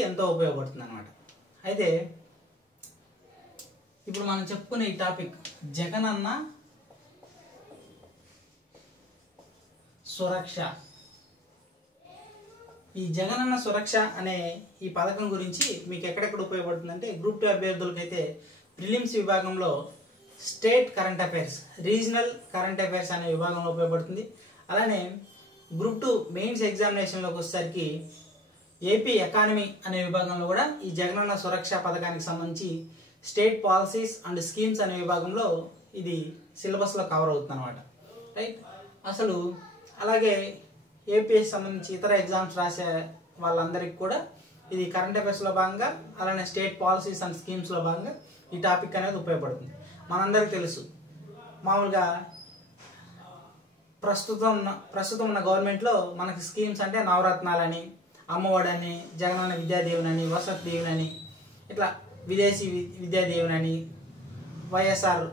ఎంతో ఉపయోగపడుతుంది అన్నమాట. అయితే ఇప్పుడు మనం చెప్పుకునే ఈ టాపిక్ జగనన్న సురక్ష. ఈ జగనన్న సురక్ష అనే ఈ పథకం గురించి మీకు ఎక్కడెక్కడ ఉపయోగపడుతుందంటే గ్రూప్ 2 అభ్యర్థులకైతే ప్రిలిమ్స్ విభాగంలో state current affairs, regional current affairs అనే విభాగంలో ఉపయోగపడుతుంది. అలానే గ్రూప్ 2 మెయిన్స్ ఎగ్జామినేషన్లోకి వచ్చేసరికి ఏపీ ఎకానమీ అనే విభాగంలో కూడా ఈ జగనన్న సురక్ష పథకానికి సంబంధించి స్టేట్ పాలసీస్ అండ్ స్కీమ్స్ అనే విభాగంలో ఇది సిలబస్లో కవర్ అవుతుంది అనమాట. రైట్. అసలు అలాగే ఏపీఎస్ సంబంధించి ఇతర ఎగ్జామ్స్ రాసే వాళ్ళందరికీ కూడా ఇది కరెంట్ అఫైర్స్లో భాగంగా, అలానే స్టేట్ పాలసీస్ అండ్ స్కీమ్స్లో భాగంగా ఈ టాపిక్ అనేది ఉపయోగపడుతుంది. మనందరికీ తెలుసు, మామూలుగా ప్రస్తుతం ఉన్న గవర్నమెంట్లో మనకి స్కీమ్స్ అంటే నవరత్నాలని, అమ్మఒడని, జగనన్న విద్యాదీవెనని, వసతి దీవెనని, ఇట్లా విదేశీ విద్యాదీవెనని, వైఎస్ఆర్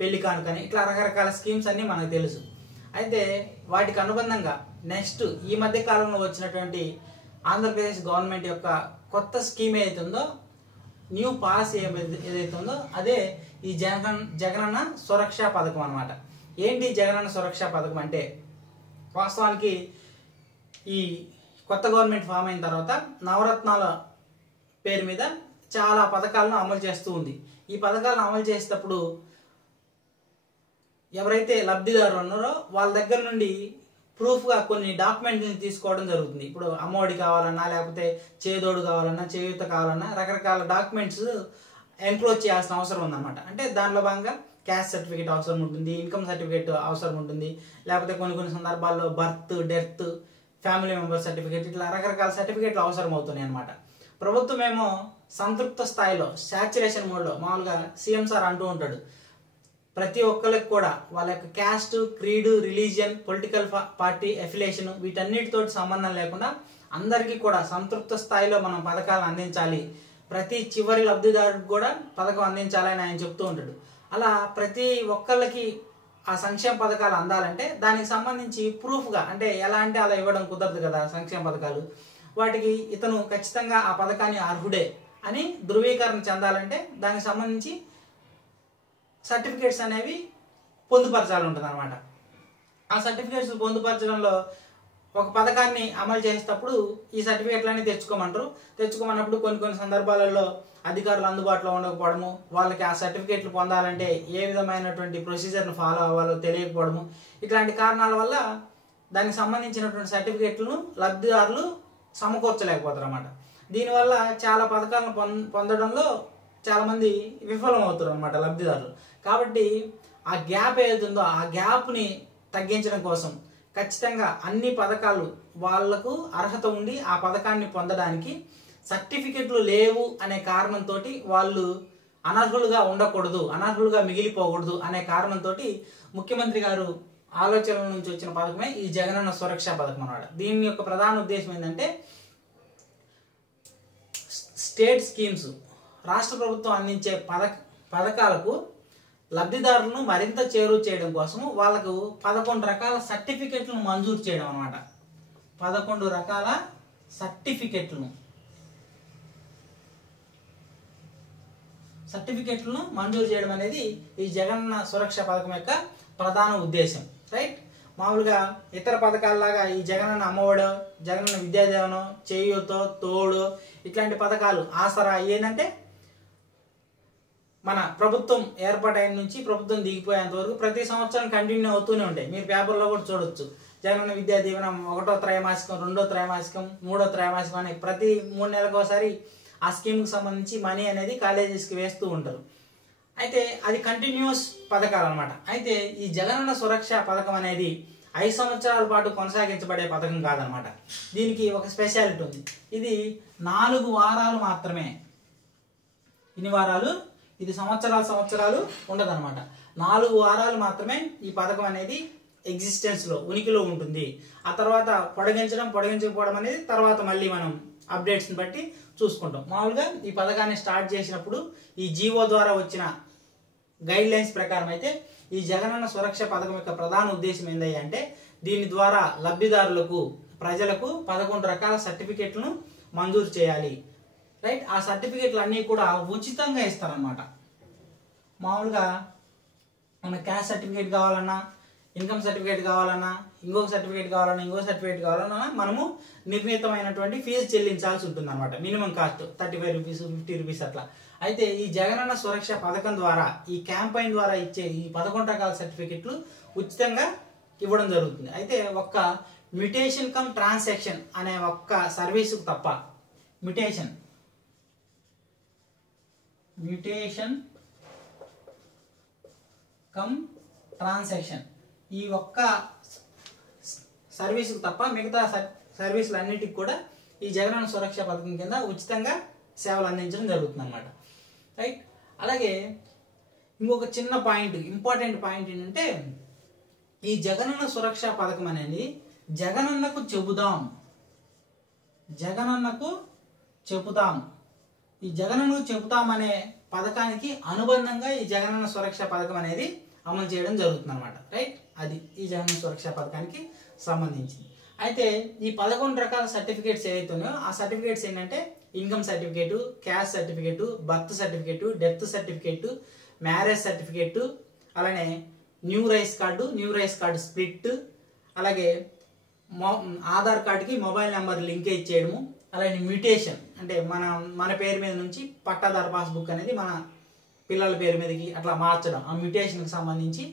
పెళ్లి కానుకని, ఇట్లా రకరకాల స్కీమ్స్ అన్నీ మనకు తెలుసు. అయితే వాటికి అనుబంధంగా నెక్స్ట్ ఈ మధ్య కాలంలో వచ్చినటువంటి ఆంధ్రప్రదేశ్ గవర్నమెంట్ యొక్క కొత్త స్కీమ్ ఏదైతే ఉందో, న్యూ పాలసీ ఏదైతే ఉందో అదే ఈ జగనన్న సురక్ష పథకం అన్నమాట. ఏంటి జగనన్న సురక్ష పథకం అంటే, వాస్తవానికి ఈ కొత్త గవర్నమెంట్ ఫామ్ అయిన తర్వాత నవరత్నాల పేరు మీద చాలా పథకాలను అమలు చేస్తూ ఉంది. ఈ పథకాలను అమలు చేసేటప్పుడు ఎవరైతే లబ్ధిదారులు ఉన్నారో వాళ్ళ దగ్గర నుండి ప్రూఫ్గా కొన్ని డాక్యుమెంట్ని తీసుకోవడం జరుగుతుంది. ఇప్పుడు అమ్మఒడి కావాలన్నా, లేకపోతే చేదోడు కావాలన్నా, చేయూత కావాలన్నా రకరకాల డాక్యుమెంట్స్ ఎన్క్లోజ్ చేయాల్సిన అవసరం ఉందన్నమాట. అంటే దానిలో భాగంగా క్యాస్ట్ సర్టిఫికేట్ అవసరం ఉంటుంది, ఇన్కమ్ సర్టిఫికేట్ అవసరం ఉంటుంది, లేకపోతే కొన్ని సందర్భాల్లో birth, death, family member certificate, ఇట్లా రకరకాల సర్టిఫికేట్లు అవసరం అవుతున్నాయి అనమాట. ప్రభుత్వం ఏమో సంతృప్త స్థాయిలో శాచ్యురేషన్ మోడ్లో, మామూలుగా సీఎం సార్ అంటూ ఉంటాడు, ప్రతి ఒక్కరికి కూడా వాళ్ళ యొక్క caste, creed, religion, political party affiliation వీటన్నిటితో సంబంధం లేకుండా అందరికీ కూడా సంతృప్త స్థాయిలో మనం పథకాలను అందించాలి, ప్రతి చివరి లబ్ధిదారుడికి కూడా పథకం అందించాలని ఆయన చెప్తూ ఉంటాడు. అలా ప్రతి ఒక్కళ్ళకి ఆ సంక్షేమ పథకాలు అందాలంటే దానికి సంబంధించి ప్రూఫ్గా, అంటే ఎలా అంటే అలా ఇవ్వడం కుదరదు కదా సంక్షేమ పథకాలు, వాటికి ఇతను ఖచ్చితంగా ఆ పథకాన్ని అర్హుడే అని ధృవీకరణ చెందాలంటే దానికి సంబంధించి సర్టిఫికేట్స్ అనేవి పొందుపరచాలి ఉంటుంది అనమాట. ఆ సర్టిఫికేట్స్ పొందుపరచడంలో ఒక పథకాన్ని అమలు చేసేటప్పుడు ఈ సర్టిఫికేట్లన్నీ తెచ్చుకోమన్నప్పుడు కొన్ని సందర్భాలలో అధికారులు అందుబాటులో ఉండకపోవడము, వాళ్ళకి ఆ సర్టిఫికేట్లు పొందాలంటే ఏ విధమైనటువంటి ప్రొసీజర్ను ఫాలో అవ్వాలో తెలియకపోవడము, ఇట్లాంటి కారణాల వల్ల దానికి సంబంధించినటువంటి సర్టిఫికేట్లను లబ్ధిదారులు సమకూర్చలేకపోతారు అన్నమాట. దీనివల్ల చాలా పథకాలను పొందడంలో చాలామంది విఫలం అవుతారు అనమాట లబ్ధిదారులు. కాబట్టి ఆ గ్యాప్ ఏదైతుందో ఆ గ్యాప్ని తగ్గించడం కోసం ఖచ్చితంగా అన్ని పథకాలు వాళ్లకు అర్హత ఉండి ఆ పథకాన్ని పొందడానికి సర్టిఫికెట్లు లేవు అనే కారణంతో వాళ్ళు అనర్హులుగా ఉండకూడదు, అనర్హులుగా మిగిలిపోకూడదు అనే కారణంతో ముఖ్యమంత్రి గారు ఆలోచనల నుంచి వచ్చిన పథకమే ఈ జగనన్న సురక్ష పథకం అన్నమాట. దీని యొక్క ప్రధాన ఉద్దేశం ఏంటంటే, స్టేట్ స్కీమ్స్, రాష్ట్ర ప్రభుత్వం అందించే పథకాలకు లబ్ధిదారులను మరింత చేరువ చేయడం కోసము వాళ్ళకు 11 రకాల సర్టిఫికెట్లను మంజూరు చేయడం అన్నమాట. 11 రకాల సర్టిఫికెట్లను మంజూరు చేయడం అనేది ఈ జగనన్న సురక్ష పథకం యొక్క ప్రధాన ఉద్దేశం. రైట్. మామూలుగా ఇతర పథకాలలాగా ఈ జగనన్న అమ్మఒడో, జగనన్న విద్యాదీవెనో, చేయూతో, తోడు ఇట్లాంటి పథకాలు, ఆసరా ఏంటంటే మన ప్రభుత్వం ఏర్పాటైన నుంచి ప్రభుత్వం దిగిపోయేంత వరకు ప్రతి సంవత్సరం కంటిన్యూ అవుతూనే ఉంటాయి. మీరు పేపర్లో కూడా చూడొచ్చు, జగనన్న విద్యాదీవెన 1వ త్రైమాసికం, 2వ త్రైమాసికం, 3వ త్రైమాసికం అని ప్రతి 3 నెలలకు ఒకసారి ఆ స్కీమ్కి సంబంధించి మనీ అనేది కాలేజెస్కి వేస్తూ ఉంటారు. అయితే అది కంటిన్యూస్ పథకాలు అనమాట. అయితే ఈ జగనన్న సురక్ష పథకం అనేది 5 సంవత్సరాల పాటు కొనసాగించబడే పథకం కాదనమాట. దీనికి ఒక స్పెషాలిటీ ఉంది. ఇది 4 వారాలు మాత్రమే. ఇన్ని వారాలు, ఇది సంవత్సరాలు ఉండదన్నమాట. 4 వారాలు మాత్రమే ఈ పథకం అనేది ఎగ్జిస్టెన్స్లో, ఉనికిలో ఉంటుంది. ఆ తర్వాత పొడిగించకపోవడం అనేది తర్వాత మళ్ళీ మనం అప్డేట్స్ని బట్టి చూసుకుంటాం. మామూలుగా ఈ పథకాన్ని స్టార్ట్ చేసినప్పుడు ఈ జీవో ద్వారా వచ్చిన గైడ్ లైన్స్ ప్రకారం అయితే ఈ జగనన్న సురక్ష పథకం యొక్క ప్రధాన ఉద్దేశం ఏంటంటే, దీని ద్వారా లబ్ధిదారులకు, ప్రజలకు 11 రకాల సర్టిఫికెట్లను మంజూరు చేయాలి, రైట్. ఆ సర్టిఫికేట్లు అన్నీ కూడా ఉచితంగా ఇస్తారనమాట. మామూలుగా మన క్యాస్ట్ సర్టిఫికేట్ కావాలన్నా, ఇన్కమ్ సర్టిఫికేట్ కావాలన్నా, ఇంకో సర్టిఫికేట్ కావాలన్నా మనము నిర్ణీతమైనటువంటి ఫీజు చెల్లించాల్సి ఉంటుంది అనమాట. మినిమం కాస్ట్ 35 రూపీస్, 50 రూపీస్ అట్లా. అయితే ఈ జగనన్న సురక్ష పథకం ద్వారా, ఈ క్యాంపైన్ ద్వారా ఇచ్చే ఈ 11 రకాల సర్టిఫికెట్లు ఉచితంగా ఇవ్వడం జరుగుతుంది. అయితే ఒక్క మ్యుటేషన్ కమ్ ట్రాన్సాక్షన్ అనే ఒక్క సర్వీసుకు తప్ప, మ్యుటేషన్ కమ్ ట్రాన్సాక్షన్ ఈ ఒక్క సర్వీసుకు తప్ప మిగతా సర్వీసులు అన్నిటికి కూడా ఈ జగనన్న సురక్ష పథకం కింద ఉచితంగా సేవలు అందించడం జరుగుతుంది అన్నమాట, రైట్. అలాగే ఇంకొక చిన్న పాయింట్, ఇంపార్టెంట్ పాయింట్ ఏంటంటే, ఈ జగనన్న సురక్ష పథకం అనేది జగనన్నకు చెబుదాం, ఈ జగనన్నకు చెబుతాం అనే పథకానికి అనుబంధంగా ఈ జగనన్న సురక్ష పథకం అనేది అమలు చేయడం జరుగుతుంది అనమాట, రైట్. అది ఈ జగనన్న సురక్ష పథకానికి సంబంధించింది. అయితే ఈ 11 రకాల సర్టిఫికేట్స్ ఏవైతే ఉన్నాయో ఆ సర్టిఫికేట్స్ ఏంటంటే income certificate, caste certificate, birth certificate, death certificate, marriage certificate, అలానే న్యూ రైస్ కార్డు స్ప్లిట్, అలాగే ఆధార్ కార్డుకి మొబైల్ నెంబర్ లింకేజ్ చేయడము, అలాగే మ్యూటేషన్ అంటే మన పేరు మీద నుంచి పట్టాదారు పాస్బుక్ అనేది మన పిల్లల పేరు మీదకి అట్లా మార్చడం, ఆ మ్యూటేషన్కి సంబంధించి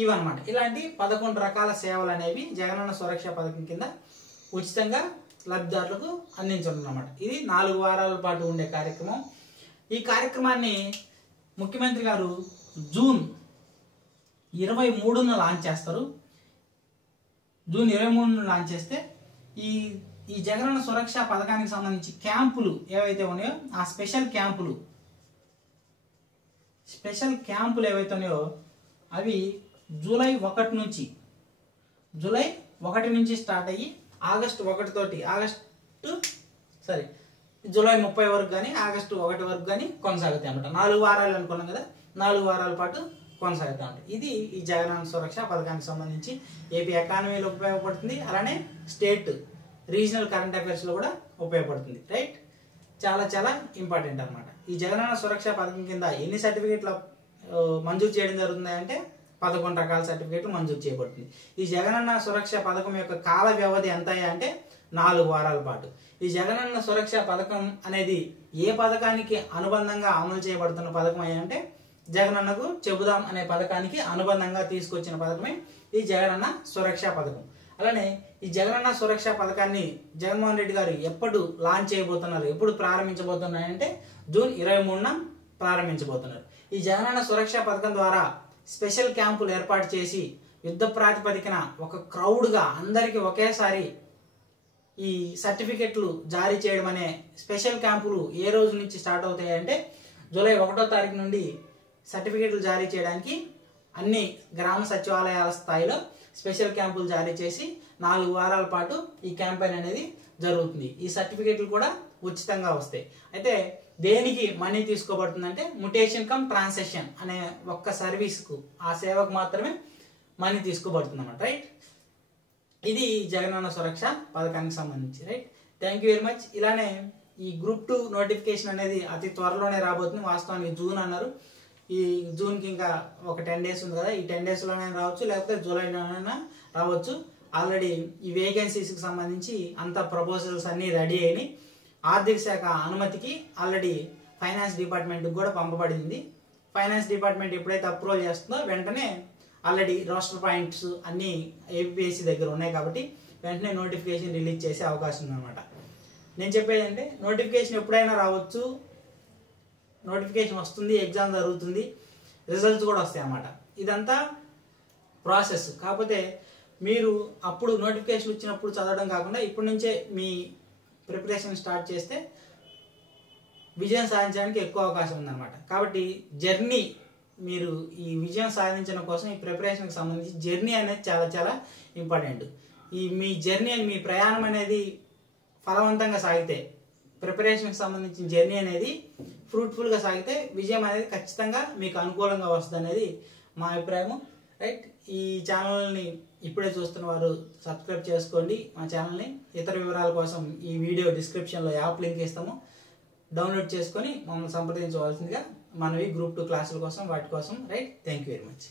ఇవన్నమాట. ఇలాంటి 11 రకాల సేవలు అనేవి జగనన్న సురక్ష పథకం కింద ఉచితంగా లబ్ధిదారులకు అందించడం అన్నమాట. ఇది 4 వారాల పాటు ఉండే కార్యక్రమం. ఈ కార్యక్రమాన్ని ముఖ్యమంత్రి గారు జూన్ 23న లాంచ్ చేస్తారు. జూన్ 23న లాంచ్ చేస్తే ఈ జగనన్న సురక్ష పథకానికి సంబంధించి క్యాంపులు ఏవైతే ఉన్నాయో ఆ స్పెషల్ క్యాంపులు ఏవైతే ఉన్నాయో అవి జూలై 1 నుంచి స్టార్ట్ అయ్యి జూలై 30 వరకు కానీ ఆగస్టు 1 వరకు కానీ కొనసాగుతాయి అన్నమాట. 4 వారాలు అనుకున్నాం కదా, 4 వారాల పాటు కొనసాగుతూ ఉంటాయి. ఇది ఈ జగనన్న సురక్ష పథకానికి సంబంధించి ఏపీ ఎకానమీలో ఉపయోగపడుతుంది, అలానే స్టేట్ రీజనల్ కరెంట్ అఫైర్స్లో కూడా ఉపయోగపడుతుంది, రైట్. చాలా చాలా ఇంపార్టెంట్ అనమాట. ఈ జగనన్న సురక్ష పథకం కింద ఎన్ని సర్టిఫికేట్లు మంజూరు చేయడం జరుగుతుంది అంటే 11 రకాల సర్టిఫికేట్లు మంజూరు చేయబడుతుంది. ఈ జగనన్న సురక్ష పథకం యొక్క కాల వ్యవధి ఎంత అంటే 4 వారాల పాటు. ఈ జగనన్న సురక్ష పథకం అనేది ఏ పథకానికి అనుబంధంగా అమలు చేయబడుతున్న పథకం అంటే జగనన్నకు చెబుదాం అనే పథకానికి అనుబంధంగా తీసుకొచ్చిన పథకమే ఈ జగనన్న సురక్ష పథకం. అలానే ఈ జగనన్న సురక్ష పథకాన్ని జగన్మోహన్ రెడ్డి గారు ఎప్పుడు లాంచ్ చేయబోతున్నారు, ఎప్పుడు ప్రారంభించబోతున్నారు అంటే జూన్ 23న ప్రారంభించబోతున్నారు. ఈ జగనన్న సురక్ష పథకం ద్వారా స్పెషల్ క్యాంపులు ఏర్పాటు చేసి యుద్ధ ప్రాతిపదికన ఒక క్రౌడ్గా అందరికీ ఒకేసారి ఈ సర్టిఫికెట్లు జారీ చేయడం అనే స్పెషల్ క్యాంపులు ఏ రోజు నుంచి స్టార్ట్ అవుతాయి అంటే జూలై 1వ తారీఖు నుండి సర్టిఫికెట్లు జారీ చేయడానికి అన్ని గ్రామ సచివాలయాల స్థాయిలో స్పెషల్ క్యాంపులు జారీ చేసి 4 వారాల పాటు ఈ క్యాంపెయిన్ అనేది జరుగుతుంది. ఈ సర్టిఫికెట్లు కూడా ఉచితంగా వస్తాయి. అయితే దేనికి మనీ తీసుకోబడుతుందంటే మ్యుటేషన్ కమ్ ట్రాన్సాక్షన్ అనే ఒక్క సర్వీస్కు, ఆ సేవకు మాత్రమే మనీ తీసుకోబడుతుంది అన్నమాట, రైట్. ఇది జగనన్న సురక్ష పథకానికి సంబంధించి, right. Thank you very much. ఇలానే ఈ గ్రూప్ 2 నోటిఫికేషన్ అనేది అతి త్వరలోనే రాబోతుంది. వాస్తవానికి జూన్ అన్నారు, ఈ జూన్కి ఇంకా ఒక 10 డేస్ ఉంది కదా, ఈ 10 డేస్లోనే రావచ్చు, లేకపోతే జూలైలోనైనా రావచ్చు. ఆల్రెడీ ఈ వేకెన్సీస్కి సంబంధించి అంత ప్రపోజల్స్ అన్నీ రెడీ అయినాయి. ఆర్థిక శాఖ అనుమతికి ఆల్రెడీ ఫైనాన్స్ డిపార్ట్మెంట్కి కూడా పంపబడింది. ఫైనాన్స్ డిపార్ట్మెంట్ ఎప్పుడైతే అప్రూవల్ చేస్తుందో వెంటనే ఆల్రెడీ రోస్టర్ పాయింట్స్ అన్నీ ఏపీఎస్సీ దగ్గర ఉన్నాయి కాబట్టి వెంటనే నోటిఫికేషన్ రిలీజ్ చేసే అవకాశం ఉందన్నమాట. నేను చెప్పేది అంటే నోటిఫికేషన్ ఎప్పుడైనా రావచ్చు, నోటిఫికేషన్ వస్తుంది, ఎగ్జామ్ జరుగుతుంది, రిజల్ట్స్ కూడా వస్తాయి అన్నమాట. ఇదంతా ప్రాసెస్. కాకపోతే మీరు అప్పుడు నోటిఫికేషన్ వచ్చినప్పుడు చదవడం కాకుండా ఇప్పటి నుంచే మీ ప్రిపరేషన్ స్టార్ట్ చేస్తే విజయం సాధించడానికి ఎక్కువ అవకాశం ఉందన్నమాట. కాబట్టి జర్నీ, మీరు ఈ విజయం సాధించడం కోసం ఈ ప్రిపరేషన్కి సంబంధించి జర్నీ అనేది చాలా చాలా ఇంపార్టెంట్. మీ జర్నీ, మీ ప్రయాణం అనేది ఫలవంతంగా సాగితే, ప్రిపరేషన్కి సంబంధించిన జర్నీ అనేది ఫ్రూట్ఫుల్గా సాగితే విజయం అనేది ఖచ్చితంగా మీకు అనుకూలంగా వస్తుంది అనేది మా అభిప్రాయం, రైట్. ఈ ఛానల్ని ఇప్పుడే చూస్తున్న వారు సబ్స్క్రైబ్ చేసుకోండి మా ఛానల్ని. ఇతర వివరాల కోసం ఈ వీడియో డిస్క్రిప్షన్లో యాప్ లింక్ ఇస్తాము, డౌన్లోడ్ చేసుకొని మమ్మల్ని సంప్రదించవలసిందిగా మనవి. గ్రూప్ 2 క్లాసుల కోసం వాటి కోసం. Right, thank you very much.